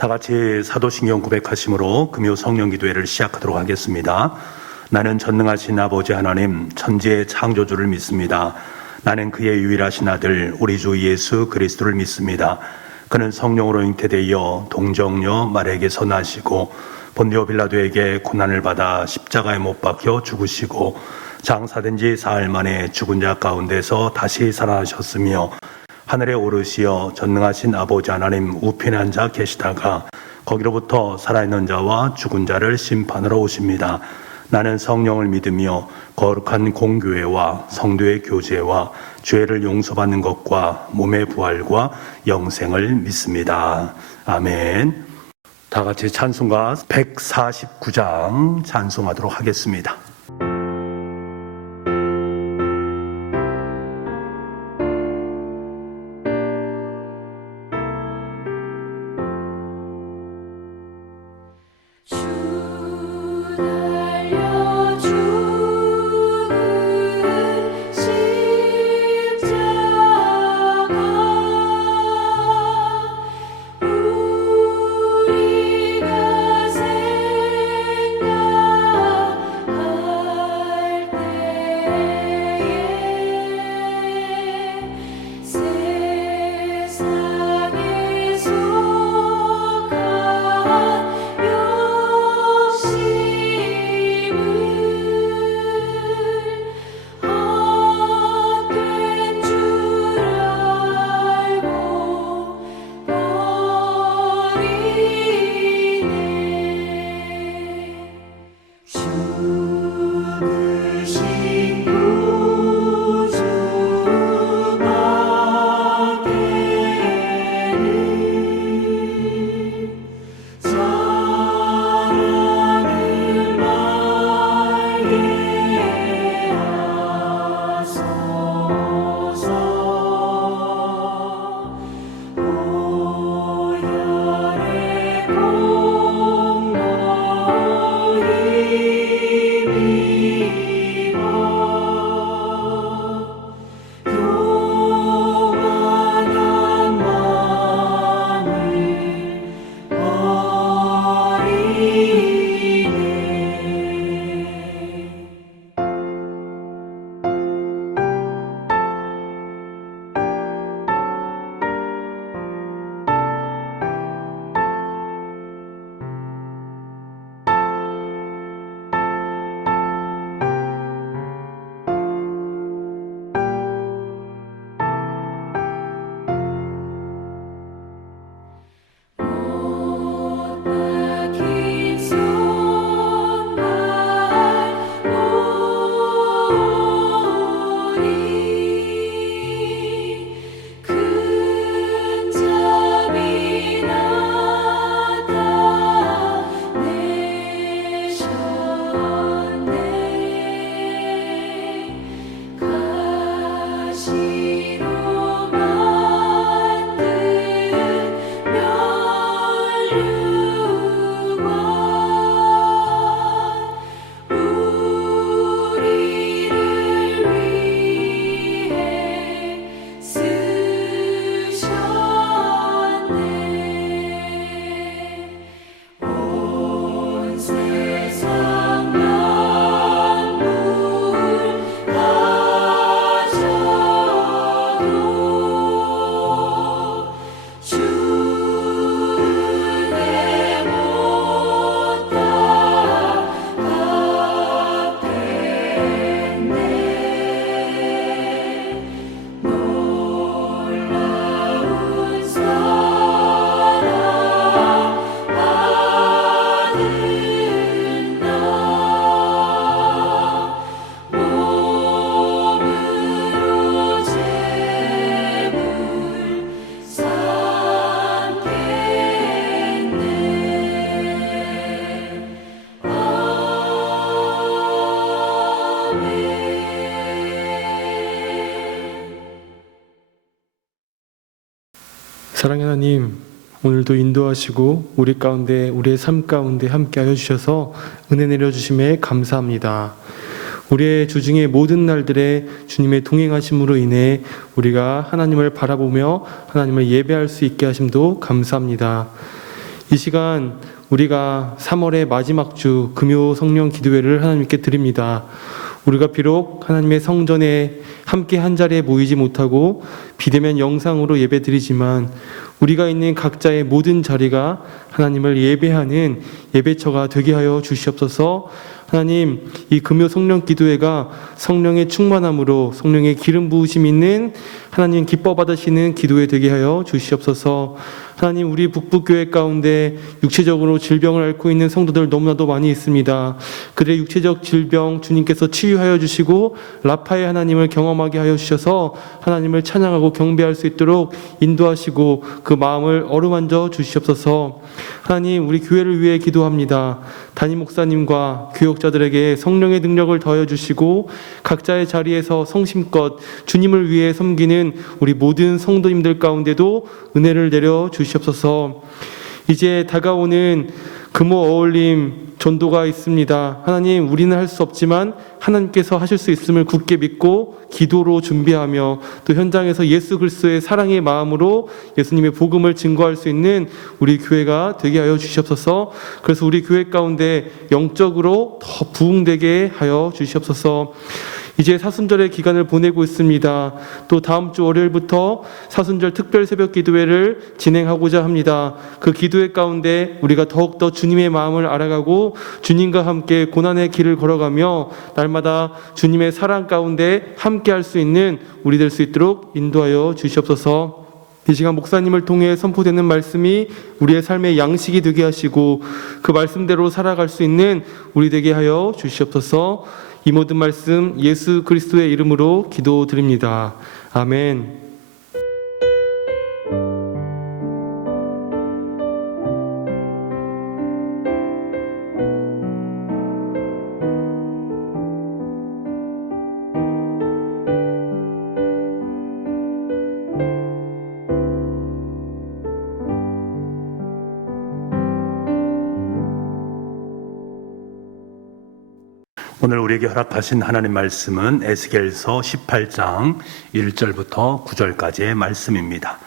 다 같이 사도신경 고백하심으로 금요 성령기도회를 시작하도록 하겠습니다. 나는 전능하신 아버지 하나님 천지의 창조주를 믿습니다. 나는 그의 유일하신 아들 우리 주 예수 그리스도를 믿습니다. 그는 성령으로 잉태되어 동정녀 마리아에게서 나시고 본디오 빌라도에게 고난을 받아 십자가에 못 박혀 죽으시고 장사된 지 사흘 만에 죽은 자 가운데서 다시 살아나셨으며 하늘에 오르시어 전능하신 아버지 하나님 우편에 앉아 계시다가 거기로부터 살아있는 자와 죽은 자를 심판하러 오십니다. 나는 성령을 믿으며 거룩한 공교회와 성도의 교제와 죄를 용서받는 것과 몸의 부활과 영생을 믿습니다. 아멘. 다 같이 찬송가 149장 찬송하도록 하겠습니다. 사랑의 하나님, 오늘도 인도하시고 우리 가운데, 우리의 삶 가운데 함께하여 주셔서 은혜 내려주심에 감사합니다. 우리의 주중의 모든 날들에 주님의 동행하심으로 인해 우리가 하나님을 바라보며 하나님을 예배할 수 있게 하심도 감사합니다. 이 시간 우리가 3월의 마지막 주 금요 성령 기도회를 하나님께 드립니다. 우리가 비록 하나님의 성전에 함께 한 자리에 모이지 못하고 비대면 영상으로 예배드리지만 우리가 있는 각자의 모든 자리가 하나님을 예배하는 예배처가 되게 하여 주시옵소서. 하나님, 이 금요 성령 기도회가 성령의 충만함으로 성령의 기름 부으심 있는 하나님 기뻐 받으시는 기도회 되게 하여 주시옵소서. 하나님, 우리 북부교회 가운데 육체적으로 질병을 앓고 있는 성도들 너무나도 많이 있습니다. 그들의 육체적 질병 주님께서 치유하여 주시고 라파의 하나님을 경험하게 하여 주셔서 하나님을 찬양하고 경배할 수 있도록 인도하시고 그 마음을 어루만져 주시옵소서. 하나님, 우리 교회를 위해 기도합니다. 담임 목사님과 교역자들에게 성령의 능력을 더하여 주시고 각자의 자리에서 성심껏 주님을 위해 섬기는 우리 모든 성도님들 가운데도 은혜를 내려 주시옵소서. 이제 다가오는 금오 어울림 전도가 있습니다. 하나님, 우리는 할 수 없지만 하나님께서 하실 수 있음을 굳게 믿고 기도로 준비하며 또 현장에서 예수 그리스도의 사랑의 마음으로 예수님의 복음을 증거할 수 있는 우리 교회가 되게 하여 주시옵소서. 그래서 우리 교회 가운데 영적으로 더 부흥되게 하여 주시옵소서. 이제 사순절의 기간을 보내고 있습니다. 또 다음 주 월요일부터 사순절 특별 새벽 기도회를 진행하고자 합니다. 그 기도회 가운데 우리가 더욱더 주님의 마음을 알아가고 주님과 함께 고난의 길을 걸어가며 날마다 주님의 사랑 가운데 함께 할 수 있는 우리 될 수 있도록 인도하여 주시옵소서. 이 시간 목사님을 통해 선포되는 말씀이 우리의 삶의 양식이 되게 하시고 그 말씀대로 살아갈 수 있는 우리 되게 하여 주시옵소서. 이 모든 말씀 예수 그리스도의 이름으로 기도드립니다. 아멘. 오늘 우리에게 허락하신 하나님 말씀은 에스겔서 18장 1절부터 9절까지의 말씀입니다.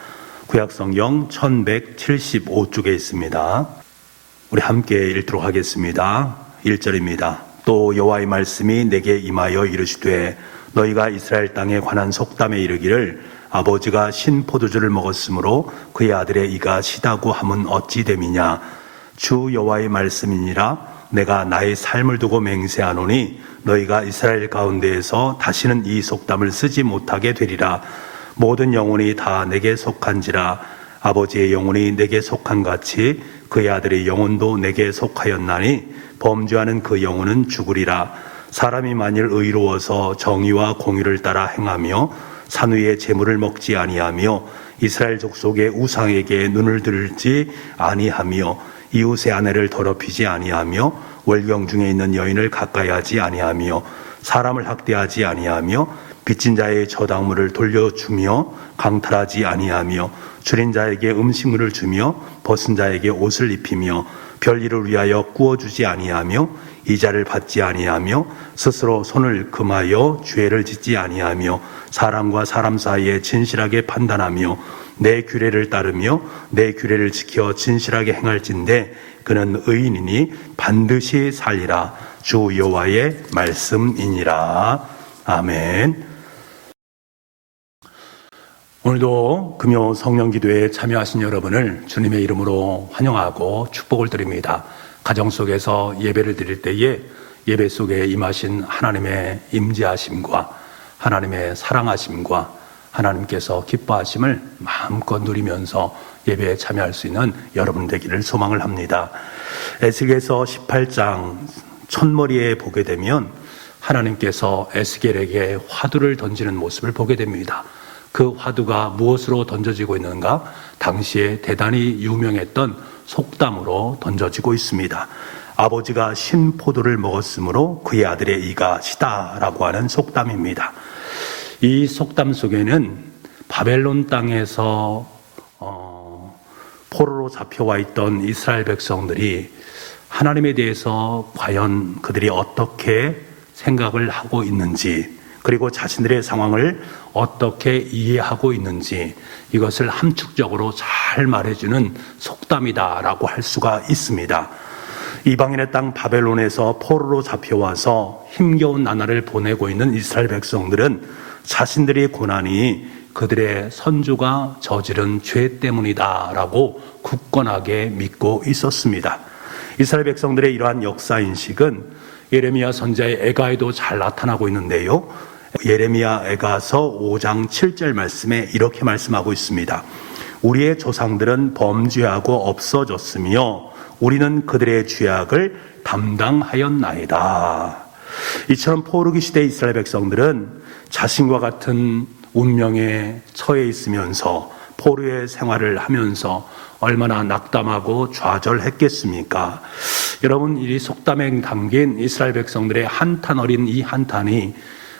구약성경 1175쪽에 있습니다. 우리 함께 읽도록 하겠습니다. 1절입니다. 또 여호와의 말씀이 내게 임하여 이르시되 너희가 이스라엘 땅에 관한 속담에 이르기를 아버지가 신 포도주를 먹었으므로 그의 아들의 이가 시다고 함은 어찌 됨이냐. 주 여호와의 말씀이니라. 내가 나의 삶을 두고 맹세하노니 너희가 이스라엘 가운데에서 다시는 이 속담을 쓰지 못하게 되리라. 모든 영혼이 다 내게 속한지라. 아버지의 영혼이 내게 속한 같이 그의 아들의 영혼도 내게 속하였나니 범죄하는 그 영혼은 죽으리라. 사람이 만일 의로워서 정의와 공의를 따라 행하며 산 위의 재물을 먹지 아니하며 이스라엘 족속의 우상에게 눈을 들지 아니하며 이웃의 아내를 더럽히지 아니하며 월경 중에 있는 여인을 가까이 하지 아니하며 사람을 학대하지 아니하며 빚진 자의 저당물을 돌려주며 강탈하지 아니하며 줄인 자에게 음식물을 주며 벗은 자에게 옷을 입히며 별일을 위하여 구워주지 아니하며 이자를 받지 아니하며 스스로 손을 금하여 죄를 짓지 아니하며 사람과 사람 사이에 진실하게 판단하며 내 규례를 따르며 내 규례를 지켜 진실하게 행할진대 그는 의인이니 반드시 살리라. 주 여호와의 말씀이니라. 아멘. 오늘도 금요 성령 기도회에 참여하신 여러분을 주님의 이름으로 환영하고 축복을 드립니다. 가정 속에서 예배를 드릴 때에 예배 속에 임하신 하나님의 임재하심과 하나님의 사랑하심과 하나님께서 기뻐하심을 마음껏 누리면서 예배에 참여할 수 있는 여러분 되기를 소망을 합니다. 에스겔서 18장 첫머리에 보게 되면 하나님께서 에스겔에게 화두를 던지는 모습을 보게 됩니다. 그 화두가 무엇으로 던져지고 있는가? 당시에 대단히 유명했던 속담으로 던져지고 있습니다. 아버지가 신포도를 먹었으므로 그의 아들의 이가 시다라고 하는 속담입니다. 이 속담 속에는 바벨론 땅에서 포로로 잡혀와 있던 이스라엘 백성들이 하나님에 대해서 과연 그들이 어떻게 생각을 하고 있는지, 그리고 자신들의 상황을 어떻게 이해하고 있는지 이것을 함축적으로 잘 말해주는 속담이다라고 할 수가 있습니다. 이방인의 땅 바벨론에서 포로로 잡혀와서 힘겨운 나날을 보내고 있는 이스라엘 백성들은 자신들의 고난이 그들의 선조가 저지른 죄 때문이다라고 굳건하게 믿고 있었습니다. 이스라엘 백성들의 이러한 역사인식은 예레미야 선지자의 애가에도 잘 나타나고 있는데요. 예레미야 애가서 5장 7절 말씀에 이렇게 말씀하고 있습니다. 우리의 조상들은 범죄하고 없어졌으며 우리는 그들의 죄악을 담당하였나이다. 이처럼 포로기 시대 이스라엘 백성들은 자신과 같은 운명에 처해 있으면서 포로의 생활을 하면서 얼마나 낙담하고 좌절했겠습니까? 여러분, 이 속담에 담긴 이스라엘 백성들의 한탄 어린 이 한탄이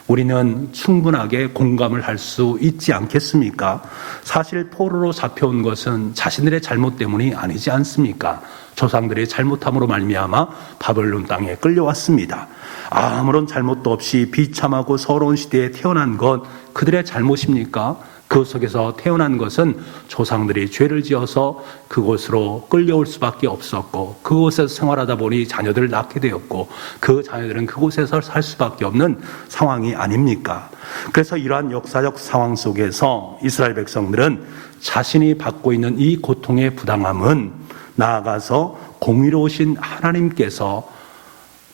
우리는 충분하게 공감을 할 수 있지 않겠습니까? 사실 포로로 잡혀온 것은 자신들의 잘못 때문이 아니지 않습니까? 조상들의 잘못함으로 말미암아 바벨론 땅에 끌려왔습니다. 아무런 잘못도 없이 비참하고 서러운 시대에 태어난 것 그들의 잘못입니까? 그 속에서 태어난 것은 조상들이 죄를 지어서 그곳으로 끌려올 수밖에 없었고 그곳에서 생활하다 보니 자녀들을 낳게 되었고 그 자녀들은 그곳에서 살 수밖에 없는 상황이 아닙니까? 그래서 이러한 역사적 상황 속에서 이스라엘 백성들은 자신이 받고 있는 이 고통의 부당함은 나아가서 공의로우신 하나님께서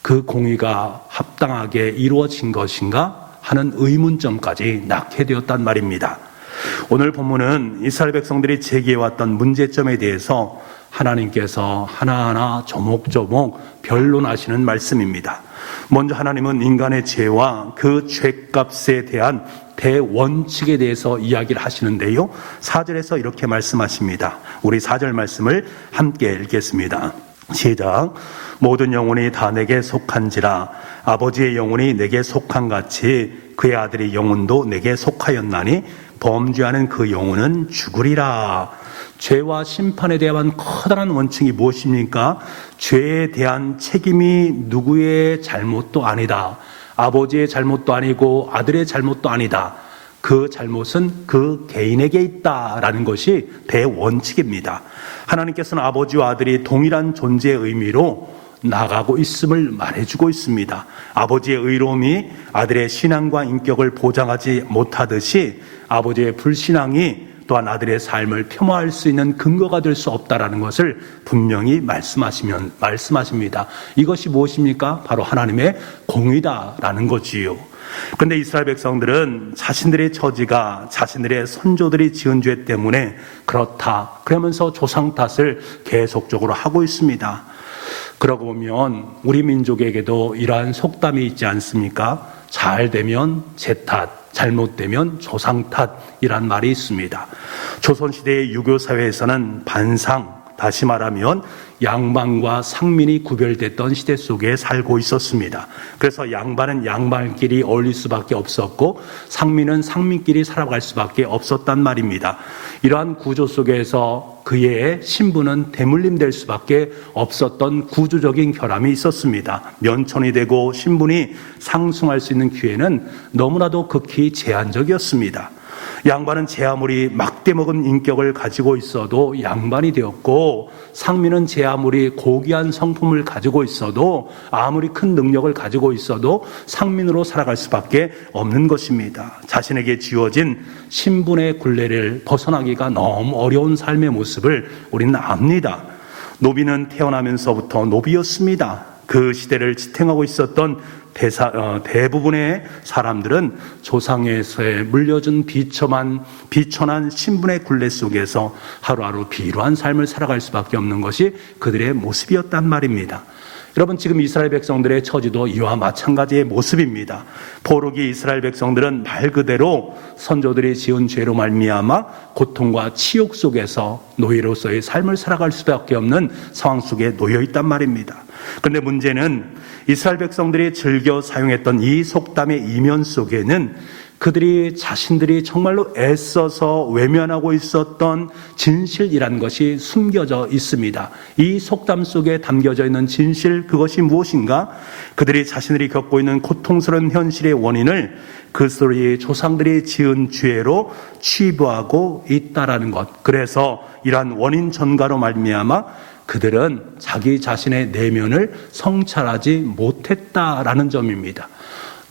그 공의가 합당하게 이루어진 것인가 하는 의문점까지 낳게 되었단 말입니다. 오늘 본문은 이스라엘 백성들이 제기해왔던 문제점에 대해서 하나님께서 하나하나 조목조목 변론하시는 말씀입니다. 먼저 하나님은 인간의 죄와 그 죄값에 대한 대원칙에 대해서 이야기를 하시는데요. 4절에서 이렇게 말씀하십니다. 우리 4절 말씀을 함께 읽겠습니다. 시작. 모든 영혼이 다 내게 속한지라 아버지의 영혼이 내게 속한 같이 그의 아들의 영혼도 내게 속하였나니 범죄하는 그 영혼은 죽으리라. 죄와 심판에 대한 커다란 원칙이 무엇입니까? 죄에 대한 책임이 누구의 잘못도 아니다. 아버지의 잘못도 아니고 아들의 잘못도 아니다. 그 잘못은 그 개인에게 있다라는 것이 대원칙입니다. 하나님께서는 아버지와 아들이 동일한 존재의 의미로 나가고 있음을 말해주고 있습니다. 아버지의 의로움이 아들의 신앙과 인격을 보장하지 못하듯이 아버지의 불신앙이 또한 아들의 삶을 폄하할 수 있는 근거가 될 수 없다라는 것을 분명히 말씀하십니다. 이것이 무엇입니까? 바로 하나님의 공의다라는 거지요. 그런데 이스라엘 백성들은 자신들의 처지가 자신들의 선조들이 지은 죄 때문에 그렇다 그러면서 조상 탓을 계속적으로 하고 있습니다. 그러고 보면 우리 민족에게도 이러한 속담이 있지 않습니까? 잘 되면 제 탓, 잘못되면 조상 탓이란 말이 있습니다. 조선시대의 유교사회에서는 반상, 다시 말하면 양반과 상민이 구별됐던 시대 속에 살고 있었습니다. 그래서 양반은 양반끼리 어울릴 수밖에 없었고 상민은 상민끼리 살아갈 수밖에 없었단 말입니다. 이러한 구조 속에서 그의 신분은 대물림될 수밖에 없었던 구조적인 결함이 있었습니다. 면천이 되고 신분이 상승할 수 있는 기회는 너무나도 극히 제한적이었습니다. 양반은 제 아무리 막대먹은 인격을 가지고 있어도 양반이 되었고 상민은 제 아무리 고귀한 성품을 가지고 있어도 아무리 큰 능력을 가지고 있어도 상민으로 살아갈 수밖에 없는 것입니다. 자신에게 지어진 신분의 굴레를 벗어나기가 너무 어려운 삶의 모습을 우리는 압니다. 노비는 태어나면서부터 노비였습니다. 그 시대를 지탱하고 있었던 대부분의 사람들은 조상에서의 물려준 비천한 신분의 굴레 속에서 하루하루 비루한 삶을 살아갈 수밖에 없는 것이 그들의 모습이었단 말입니다. 여러분, 지금 이스라엘 백성들의 처지도 이와 마찬가지의 모습입니다. 포로기 이스라엘 백성들은 말 그대로 선조들이 지은 죄로 말미암아 고통과 치욕 속에서 노예로서의 삶을 살아갈 수밖에 없는 상황 속에 놓여 있단 말입니다. 그런데 문제는 이스라엘 백성들이 즐겨 사용했던 이 속담의 이면 속에는 그들이 자신들이 정말로 애써서 외면하고 있었던 진실이란 것이 숨겨져 있습니다. 이 속담 속에 담겨져 있는 진실, 그것이 무엇인가? 그들이 자신들이 겪고 있는 고통스러운 현실의 원인을 그들의 조상들이 지은 죄로 치부하고 있다라는 것. 그래서 이러한 원인 전가로 말미암아 그들은 자기 자신의 내면을 성찰하지 못했다라는 점입니다.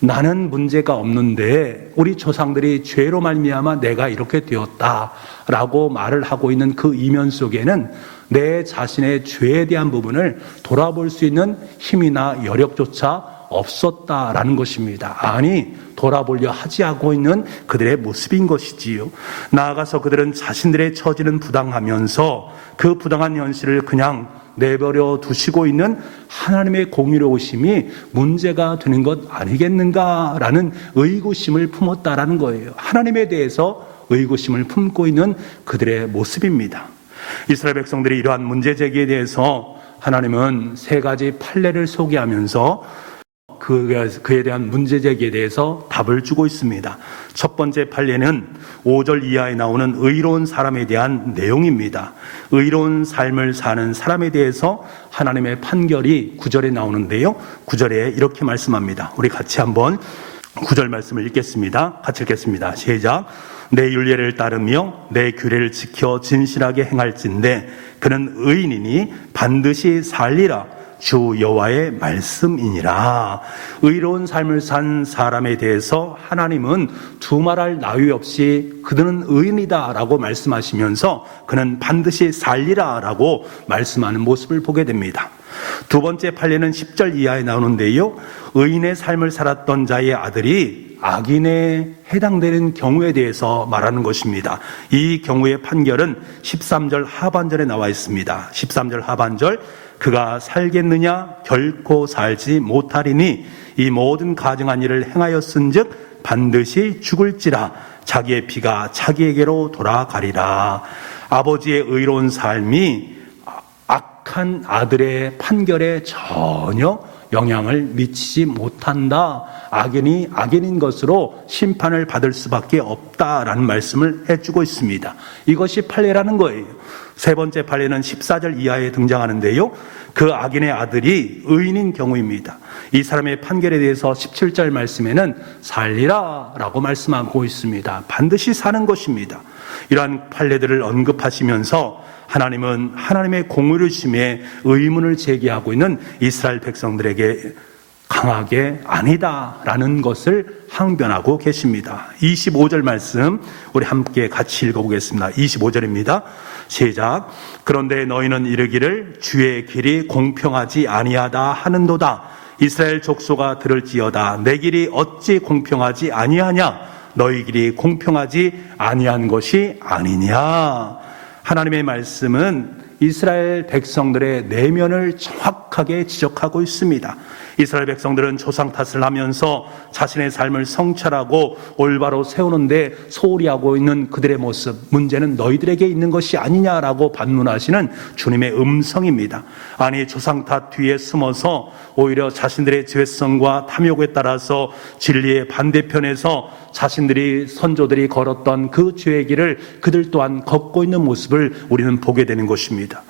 나는 문제가 없는데 우리 조상들이 죄로 말미암아 내가 이렇게 되었다라고 말을 하고 있는 그 이면 속에는 내 자신의 죄에 대한 부분을 돌아볼 수 있는 힘이나 여력조차 없었다라는 것입니다. 아니, 돌아보려 하지 않고 있는 그들의 모습인 것이지요. 나아가서 그들은 자신들의 처지는 부당하면서 그 부당한 현실을 그냥 내버려 두시고 있는 하나님의 공의로우심이 문제가 되는 것 아니겠는가라는 의구심을 품었다라는 거예요. 하나님에 대해서 의구심을 품고 있는 그들의 모습입니다. 이스라엘 백성들이 이러한 문제 제기에 대해서 하나님은 세 가지 판례를 소개하면서 그에 대한 문제 제기에 대해서 답을 주고 있습니다. 첫 번째 판례는 5절 이하에 나오는 의로운 사람에 대한 내용입니다. 의로운 삶을 사는 사람에 대해서 하나님의 판결이 9절에 나오는데요. 9절에 이렇게 말씀합니다. 우리 같이 한번 9절 말씀을 읽겠습니다. 같이 읽겠습니다. 시작. 내 율례를 따르며 내 규례를 지켜 진실하게 행할진대 그는 의인이니 반드시 살리라. 주 여호와의 말씀이니라. 의로운 삶을 산 사람에 대해서 하나님은 두말할 나위 없이 그는 의인이다 라고 말씀하시면서 그는 반드시 살리라 라고 말씀하는 모습을 보게 됩니다. 두 번째 판례는 10절 이하에 나오는데요, 의인의 삶을 살았던 자의 아들이 악인에 해당되는 경우에 대해서 말하는 것입니다. 이 경우의 판결은 13절 하반절에 나와 있습니다. 13절 하반절, 그가 살겠느냐? 결코 살지 못하리니 이 모든 가증한 일을 행하였은즉 반드시 죽을지라. 자기의 피가 자기에게로 돌아가리라. 아버지의 의로운 삶이 악한 아들의 판결에 전혀 영향을 미치지 못한다. 악인이 악인인 것으로 심판을 받을 수밖에 없다라는 말씀을 해주고 있습니다. 이것이 판례라는 거예요. 세 번째 판례는 14절 이하에 등장하는데요, 그 악인의 아들이 의인인 경우입니다. 이 사람의 판결에 대해서 17절 말씀에는 살리라 라고 말씀하고 있습니다. 반드시 사는 것입니다. 이러한 판례들을 언급하시면서 하나님은 하나님의 공의로우심에 의문을 제기하고 있는 이스라엘 백성들에게 강하게 아니다라는 것을 항변하고 계십니다. 25절 말씀 우리 함께 같이 읽어보겠습니다. 25절입니다. 시작. 그런데 너희는 이르기를 주의 길이 공평하지 아니하다 하는도다. 이스라엘 족속아 들을지어다. 내 길이 어찌 공평하지 아니하냐? 너희 길이 공평하지 아니한 것이 아니냐? 하나님의 말씀은 이스라엘 백성들의 내면을 정확하게 지적하고 있습니다. 이스라엘 백성들은 조상 탓을 하면서 자신의 삶을 성찰하고 올바로 세우는데 소홀히 하고 있는 그들의 모습, 문제는 너희들에게 있는 것이 아니냐라고 반문하시는 주님의 음성입니다. 아니, 조상 탓 뒤에 숨어서 오히려 자신들의 죄성과 탐욕에 따라서 진리의 반대편에서 자신들이 선조들이 걸었던 그 죄의 길을 그들 또한 걷고 있는 모습을 우리는 보게 되는 것입니다.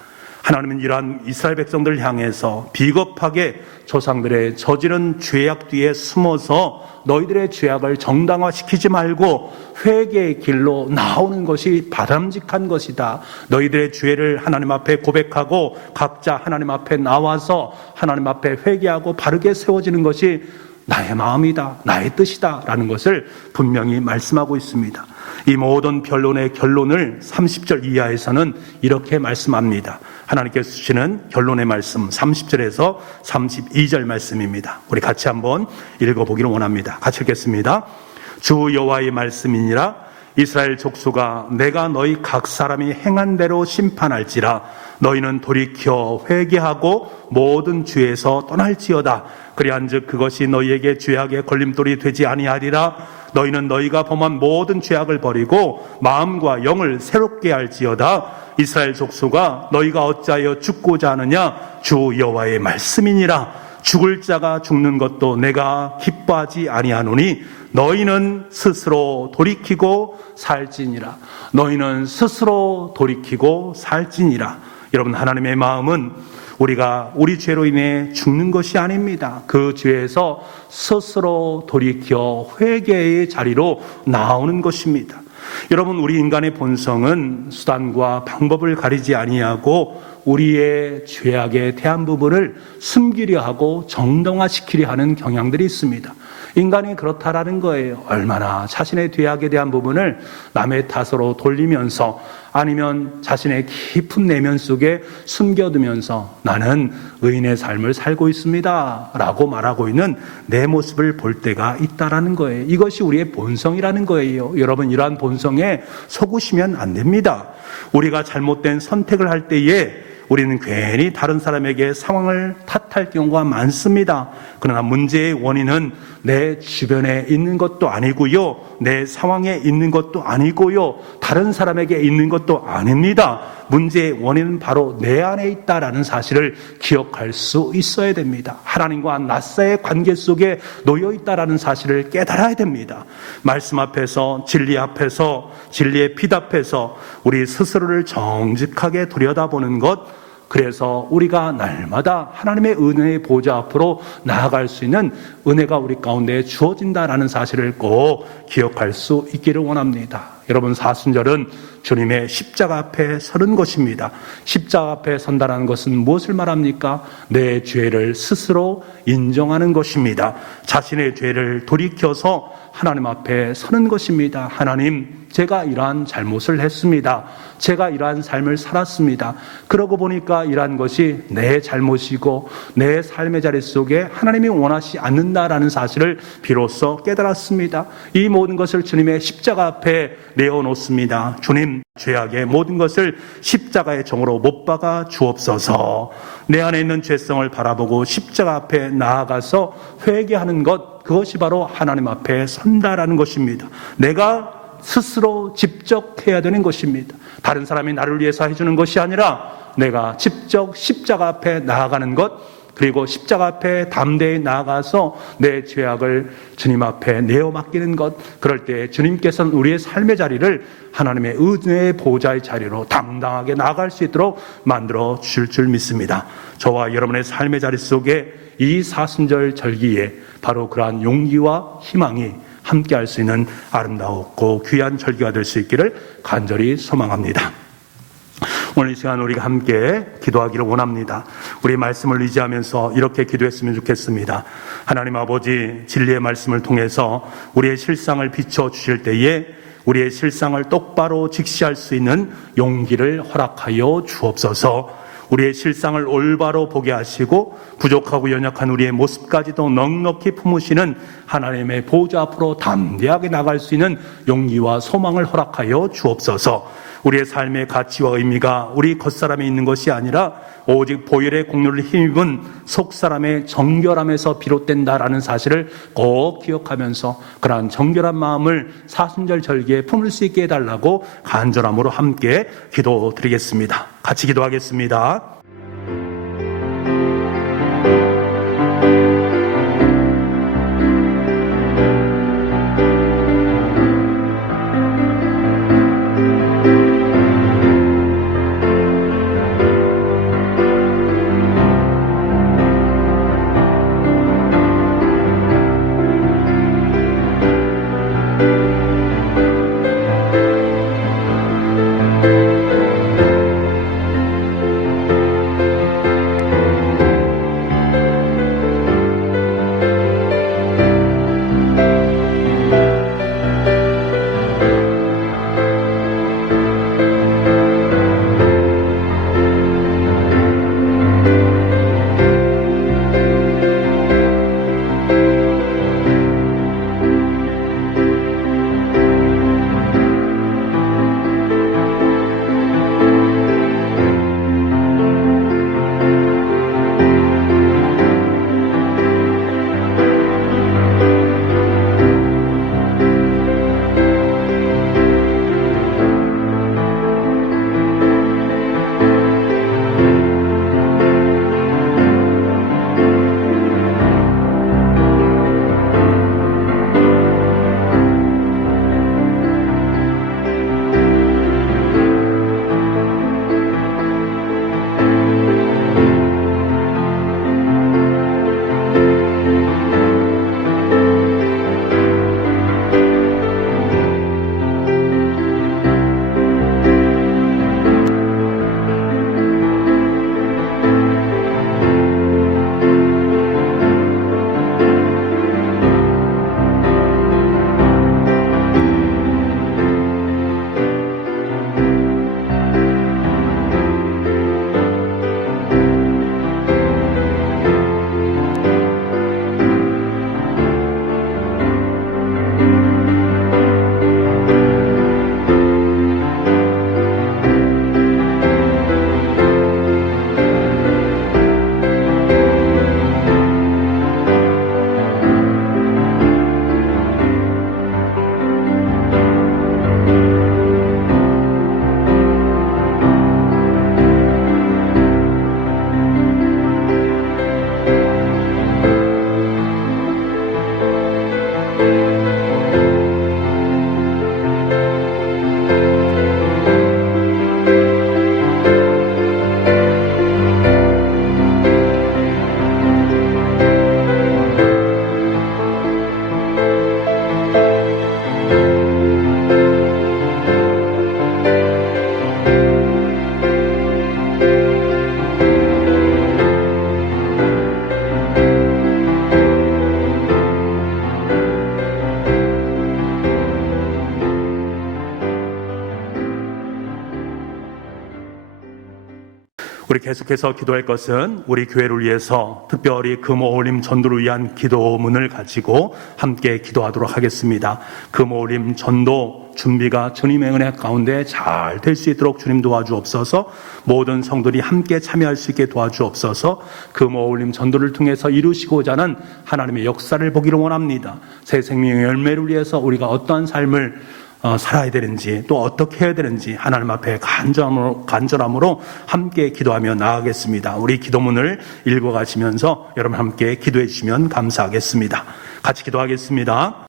하나님은 이러한 이스라엘 백성들을 향해서 비겁하게 조상들의 저지른 죄악 뒤에 숨어서 너희들의 죄악을 정당화시키지 말고 회개의 길로 나오는 것이 바람직한 것이다. 너희들의 죄를 하나님 앞에 고백하고 각자 하나님 앞에 나와서 하나님 앞에 회개하고 바르게 세워지는 것이 나의 마음이다, 나의 뜻이다 라는 것을 분명히 말씀하고 있습니다. 이 모든 변론의 결론을 30절 이하에서는 이렇게 말씀합니다. 하나님께서 주시는 결론의 말씀 30절에서 32절 말씀입니다. 우리 같이 한번 읽어보기를 원합니다. 같이 읽겠습니다. 주 여호와의 말씀이니라. 이스라엘 족속아, 내가 너희 각 사람이 행한 대로 심판할지라. 너희는 돌이켜 회개하고 모든 죄에서 떠날지어다. 그리한즉 그것이 너희에게 죄악의 걸림돌이 되지 아니하리라. 너희는 너희가 범한 모든 죄악을 버리고 마음과 영을 새롭게 할지어다. 이스라엘 족속아, 너희가 어찌하여 죽고자 하느냐? 주 여호와의 말씀이니라. 죽을 자가 죽는 것도 내가 기뻐하지 아니하노니 너희는 스스로 돌이키고 살지니라. 너희는 스스로 돌이키고 살지니라. 여러분, 하나님의 마음은 우리가 우리 죄로 인해 죽는 것이 아닙니다. 그 죄에서 스스로 돌이켜 회개의 자리로 나오는 것입니다. 여러분, 우리 인간의 본성은 수단과 방법을 가리지 아니하고 우리의 죄악에 대한 부분을 숨기려 하고 정당화시키려 하는 경향들이 있습니다. 인간이 그렇다라는 거예요. 얼마나 자신의 죄악에 대한 부분을 남의 탓으로 돌리면서 아니면 자신의 깊은 내면 속에 숨겨두면서 나는 의인의 삶을 살고 있습니다 라고 말하고 있는 내 모습을 볼 때가 있다라는 거예요. 이것이 우리의 본성이라는 거예요. 여러분, 이러한 본성에 속으시면 안 됩니다. 우리가 잘못된 선택을 할 때에 우리는 괜히 다른 사람에게 상황을 탓할 경우가 많습니다. 그러나 문제의 원인은 내 주변에 있는 것도 아니고요, 내 상황에 있는 것도 아니고요, 다른 사람에게 있는 것도 아닙니다. 문제의 원인은 바로 내 안에 있다라는 사실을 기억할 수 있어야 됩니다. 하나님과 낯사의 관계 속에 놓여 있다라는 사실을 깨달아야 됩니다. 말씀 앞에서, 진리 앞에서, 진리의 빛 앞에서 우리 스스로를 정직하게 들여다보는 것, 그래서 우리가 날마다 하나님의 은혜의 보좌 앞으로 나아갈 수 있는 은혜가 우리 가운데 주어진다라는 사실을 꼭 기억할 수 있기를 원합니다. 여러분, 사순절은 주님의 십자가 앞에 서는 것입니다. 십자가 앞에 선다는 것은 무엇을 말합니까? 내 죄를 스스로 인정하는 것입니다. 자신의 죄를 돌이켜서 하나님 앞에 서는 것입니다. 하나님, 제가 이러한 잘못을 했습니다. 제가 이러한 삶을 살았습니다. 그러고 보니까 이러한 것이 내 잘못이고 내 삶의 자리 속에 하나님이 원하지 않는다라는 사실을 비로소 깨달았습니다. 이 모든 것을 주님의 십자가 앞에 내어놓습니다. 주님, 죄악의 모든 것을 십자가의 정으로 못 박아 주옵소서. 내 안에 있는 죄성을 바라보고 십자가 앞에 나아가서 회개하는 것, 그것이 바로 하나님 앞에 선다라는 것입니다. 내가 스스로 직접 해야 되는 것입니다. 다른 사람이 나를 위해서 해주는 것이 아니라 내가 직접 십자가 앞에 나아가는 것, 그리고 십자가 앞에 담대히 나아가서 내 죄악을 주님 앞에 내어 맡기는 것, 그럴 때 주님께서는 우리의 삶의 자리를 하나님의 은혜의 보좌의 자리로 당당하게 나아갈 수 있도록 만들어 주실 줄 믿습니다. 저와 여러분의 삶의 자리 속에 이 사순절 절기에 바로 그러한 용기와 희망이 함께 할 수 있는 아름다웠고 귀한 절기가 될 수 있기를 간절히 소망합니다. 오늘 이 시간 우리가 함께 기도하기를 원합니다. 우리 말씀을 의지하면서 이렇게 기도했으면 좋겠습니다. 하나님 아버지, 진리의 말씀을 통해서 우리의 실상을 비춰주실 때에 우리의 실상을 똑바로 직시할 수 있는 용기를 허락하여 주옵소서. 우리의 실상을 올바로 보게 하시고 부족하고 연약한 우리의 모습까지도 넉넉히 품으시는 하나님의 보좌 앞으로 담대하게 나갈 수 있는 용기와 소망을 허락하여 주옵소서. 우리의 삶의 가치와 의미가 우리 겉사람에 있는 것이 아니라 오직 보혈의 공로를 힘입은 속사람의 정결함에서 비롯된다라는 사실을 꼭 기억하면서 그러한 정결한 마음을 사순절 절기에 품을 수 있게 해달라고 간절함으로 함께 기도드리겠습니다. 같이 기도하겠습니다. 계속해서 기도할 것은 우리 교회를 위해서 특별히 금오올림 전도를 위한 기도문을 가지고 함께 기도하도록 하겠습니다. 금오올림 전도 준비가 주님의 은혜 가운데 잘 될 수 있도록 주님 도와주옵소서. 모든 성도들이 함께 참여할 수 있게 도와주옵소서. 금오올림 전도를 통해서 이루시고자 하는 하나님의 역사를 보기를 원합니다. 새 생명의 열매를 위해서 우리가 어떠한 삶을 살아야 되는지 또 어떻게 해야 되는지 하나님 앞에 간절함으로 함께 기도하며 나아가겠습니다. 우리 기도문을 읽어가시면서 여러분 함께 기도해 주시면 감사하겠습니다. 같이 기도하겠습니다.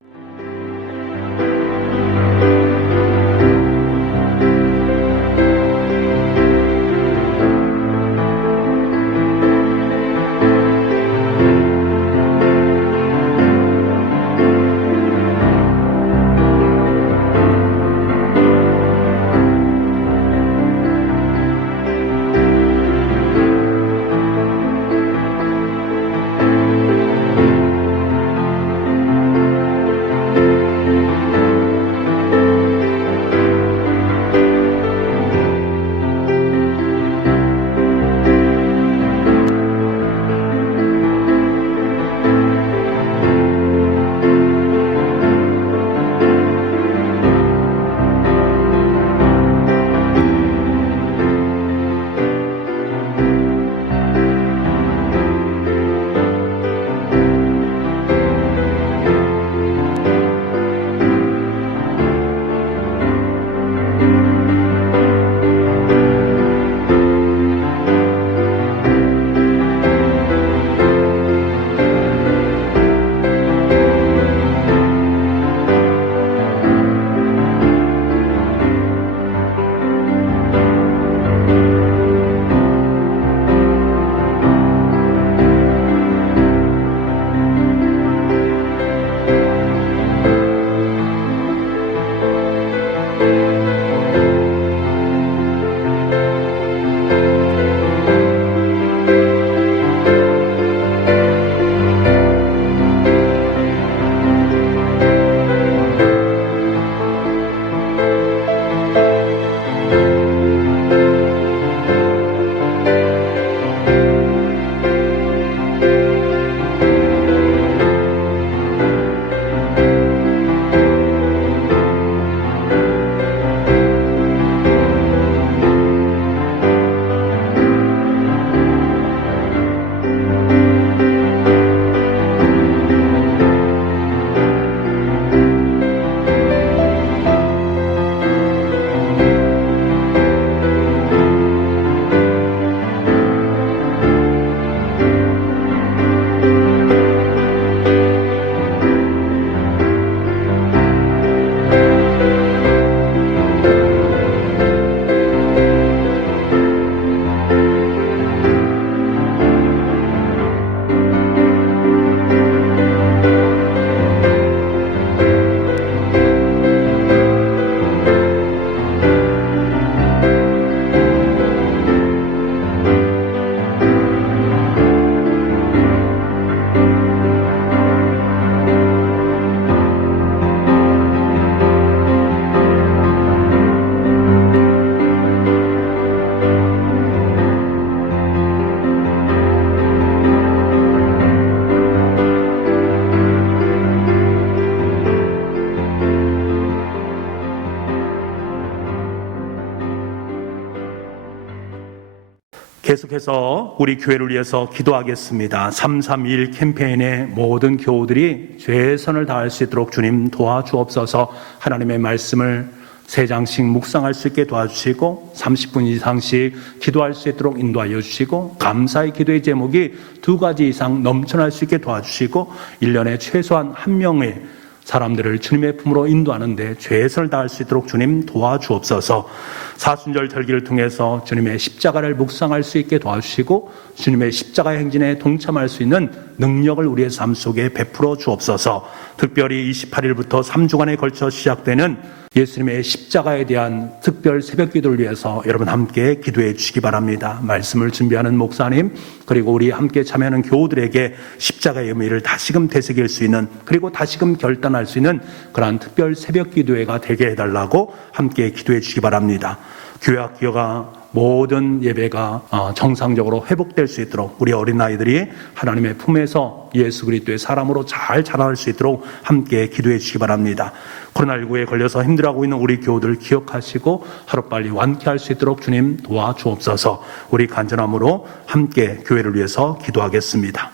계속해서 우리 교회를 위해서 기도하겠습니다. 331 캠페인의 모든 교우들이 최선을 다할 수 있도록 주님 도와주옵소서. 하나님의 말씀을 3장씩 묵상할 수 있게 도와주시고 30분 이상씩 기도할 수 있도록 인도하여 주시고 감사의 기도의 제목이 2가지 이상 넘쳐날 수 있게 도와주시고 1년에 최소한 1명의 사람들을 주님의 품으로 인도하는데 최선을 다할 수 있도록 주님 도와주옵소서. 사순절 절기를 통해서 주님의 십자가를 묵상할 수 있게 도와주시고 주님의 십자가 행진에 동참할 수 있는 능력을 우리의 삶 속에 베풀어 주옵소서. 특별히 28일부터 3주간에 걸쳐 시작되는 예수님의 십자가에 대한 특별 새벽 기도를 위해서 여러분 함께 기도해 주시기 바랍니다. 말씀을 준비하는 목사님 그리고 우리 함께 참여하는 교우들에게 십자가의 의미를 다시금 되새길 수 있는 그리고 다시금 결단할 수 있는 그러한 특별 새벽 기도회가 되게 해달라고 함께 기도해 주시기 바랍니다. 교회 학교가 모든 예배가 정상적으로 회복될 수 있도록 우리 어린아이들이 하나님의 품에서 예수 그리스도의 사람으로 잘 자랄 수 있도록 함께 기도해 주시기 바랍니다. 코로나19에 걸려서 힘들어하고 있는 우리 교우들 기억하시고 하루빨리 완쾌할 수 있도록 주님 도와주옵소서. 우리 간절함으로 함께 교회를 위해서 기도하겠습니다.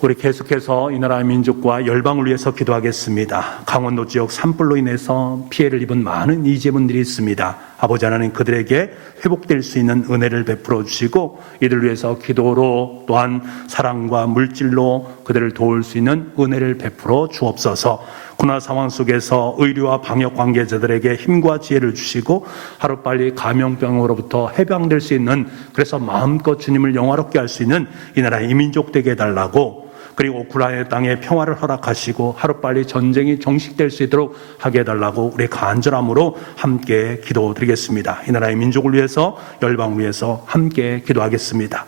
우리 계속해서 이 나라의 민족과 열방을 위해서 기도하겠습니다. 강원도 지역 산불로 인해서 피해를 입은 많은 이재분들이 있습니다. 아버지 하나님 그들에게 회복될 수 있는 은혜를 베풀어 주시고 이들을 위해서 기도로 또한 사랑과 물질로 그들을 도울 수 있는 은혜를 베풀어 주옵소서. 코로나 상황 속에서 의료와 방역 관계자들에게 힘과 지혜를 주시고 하루빨리 감염병으로부터 해방될 수 있는, 그래서 마음껏 주님을 영화롭게 할 수 있는 이 나라의 이민족 되게 해달라고, 그리고 우크라이나 땅에 평화를 허락하시고 하루빨리 전쟁이 종식될 수 있도록 하게 해달라고 우리 간절함으로 함께 기도드리겠습니다. 이 나라의 민족을 위해서, 열방을 위해서 함께 기도하겠습니다.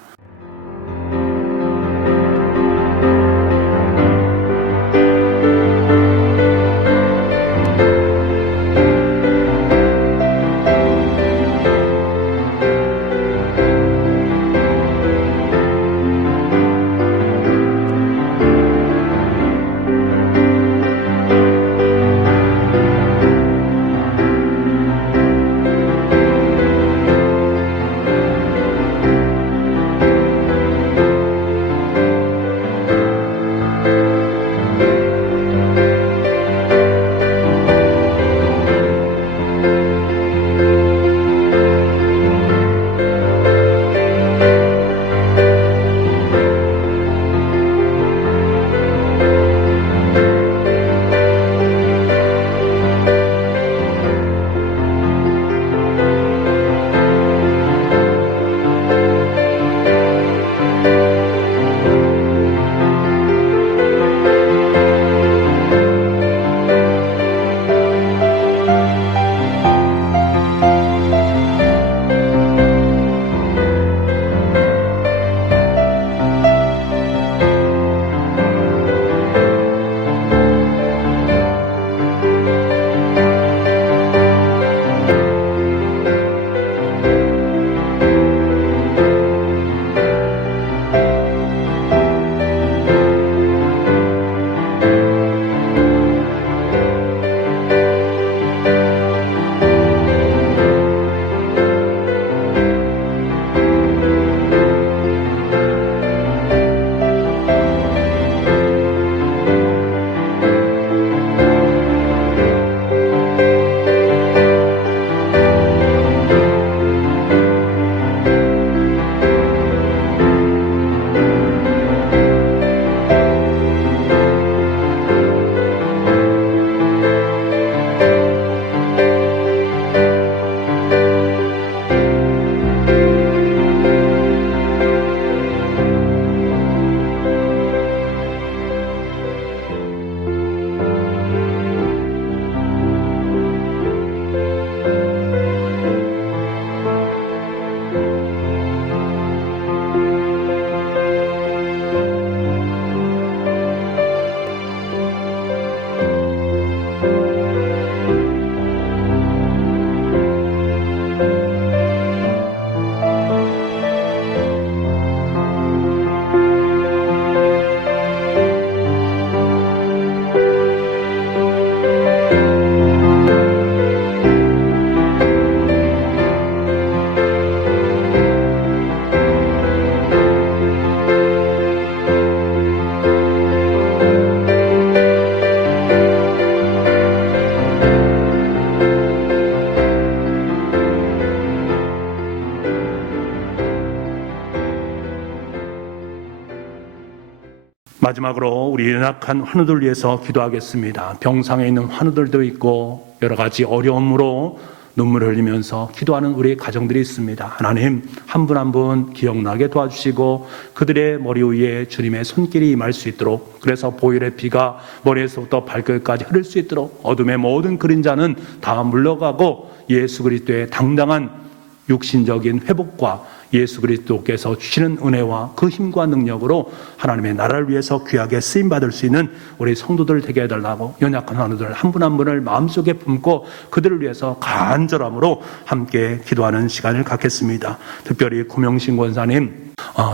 마지막으로 우리 연약한 환우들 위해서 기도하겠습니다. 병상에 있는 환우들도 있고 여러 가지 어려움으로 눈물을 흘리면서 기도하는 우리 가정들이 있습니다. 하나님 한 분 한 분 기억나게 도와주시고 그들의 머리 위에 주님의 손길이 임할 수 있도록, 그래서 보혈의 피가 머리에서부터 발끝까지 흐를 수 있도록 어둠의 모든 그림자는 다 물러가고 예수 그리스도의 당당한 육신적인 회복과 예수 그리스도께서 주시는 은혜와 그 힘과 능력으로 하나님의 나라를 위해서 귀하게 쓰임받을 수 있는 우리 성도들 되게 해달라고, 연약한 환우들 한 분 한 분을 마음속에 품고 그들을 위해서 간절함으로 함께 기도하는 시간을 갖겠습니다. 특별히 구명신 권사님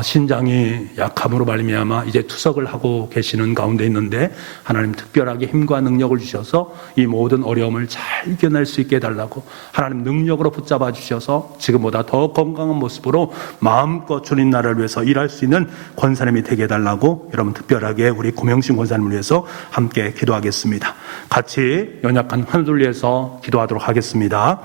신장이 약함으로 말미암아 이제 투석을 하고 계시는 가운데 있는데 하나님 특별하게 힘과 능력을 주셔서 이 모든 어려움을 잘 이겨낼 수 있게 해달라고, 하나님 능력으로 붙잡아 주셔서 지금보다 더 건강한 모습으로 마음껏 주님 나라를 위해서 일할 수 있는 권사님이 되게 해달라고, 여러분 특별하게 우리 구명신 권사님을 위해서 함께 기도하겠습니다. 같이 연약한 환우들 위해서 기도하도록 하겠습니다.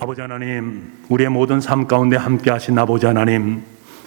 아버지 하나님, 우리의 모든 삶 가운데 함께 하신 아버지 하나님,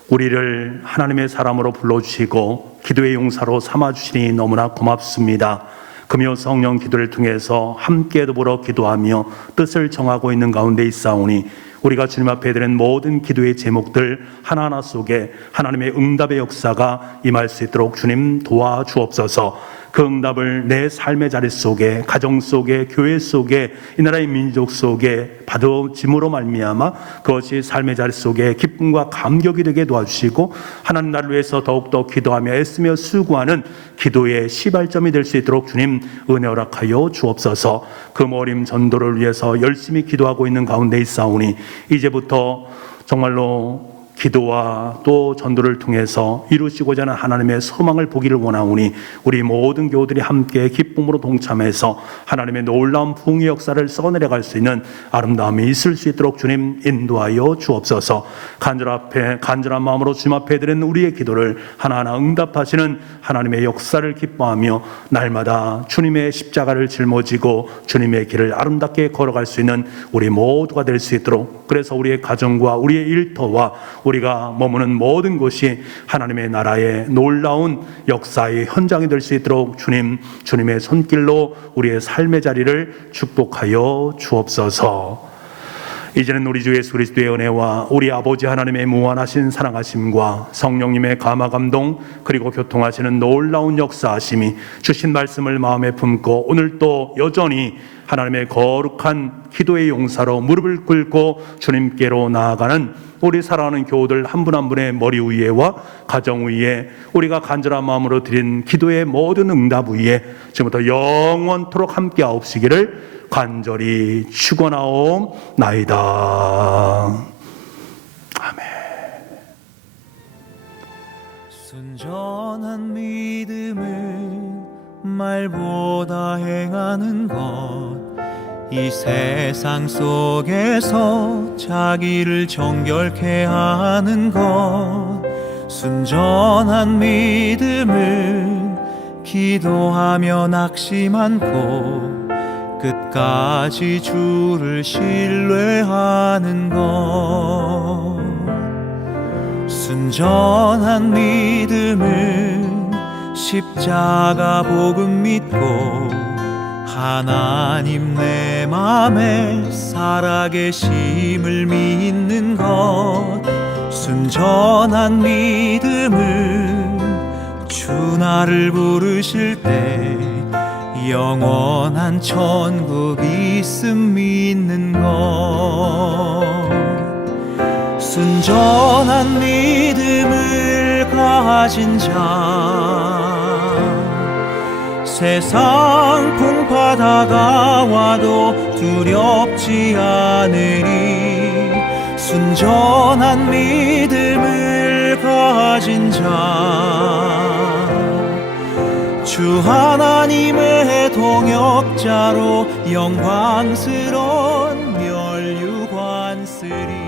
우리를 하나님의 사람으로 불러주시고 기도의 용사로 삼아주시니 너무나 고맙습니다. 금요 성령 기도를 통해서 함께 더불어 기도하며 뜻을 정하고 있는 가운데 있사오니 우리가 주님 앞에 드린 모든 기도의 제목들 하나하나 속에 하나님의 응답의 역사가 임할 수 있도록 주님 도와주옵소서. 그 응답을 내 삶의 자리 속에, 가정 속에, 교회 속에, 이 나라의 민족 속에 받아짐으로 말미암아 그것이 삶의 자리 속에 기쁨과 감격이 되게 도와주시고 하나님 나를 위해서 더욱더 기도하며 애쓰며 수고하는 기도의 시발점이 될 수 있도록 주님 은혜 허락하여 주옵소서. 그 머림 전도를 위해서 열심히 기도하고 있는 가운데 있사오니 이제부터 정말로 기도와 또 전도를 통해서 이루시고자 하는 하나님의 소망을 보기를 원하오니 우리 모든 교우들이 함께 기쁨으로 동참해서 하나님의 놀라운 부흥의 역사를 써내려갈 수 있는 아름다움이 있을 수 있도록 주님 인도하여 주옵소서. 간절한 마음으로 주님 앞에 드리는 우리의 기도를 하나하나 응답하시는 하나님의 역사를 기뻐하며 날마다 주님의 십자가를 짊어지고 주님의 길을 아름답게 걸어갈 수 있는 우리 모두가 될 수 있도록, 그래서 우리의 가정과 우리의 일터와 우리가 머무는 모든 곳이 하나님의 나라의 놀라운 역사의 현장이 될 수 있도록 주님의 손길로 우리의 삶의 자리를 축복하여 주옵소서. 이제는 우리 주 예수 그리스도의 은혜와 우리 아버지 하나님의 무한하신 사랑하심과 성령님의 감화 감동 그리고 교통하시는 놀라운 역사하심이 주신 말씀을 마음에 품고 오늘 또 여전히 하나님의 거룩한 기도의 용사로 무릎을 꿇고 주님께로 나아가는 우리 사랑하는 교우들 한 분 한 분의 머리 위에와 가정 위에 우리가 간절한 마음으로 드린 기도의 모든 응답 위에 지금부터 영원토록 함께 하옵시기를 간절히 축원하옵나이다. 아멘. 순전한 믿음은 말보다 행하는 것, 이 세상 속에서 자기를 정결케 하는 것. 순전한 믿음은 기도하며 낙심 않고 끝까지 주를 신뢰하는 것. 순전한 믿음은 십자가 복음 믿고 하나님 내 맘에 살아계심을 믿는 것. 순전한 믿음은 주 나를 부르실 때 영원한 천국 있음 믿는 것. 순전한 믿음을 가진 자, 세상 풍파 다가와도 두렵지 않으리. 순전한 믿음을 가진 자, 주 하나님의 동역자로 영광스러운 멸류관 쓰리.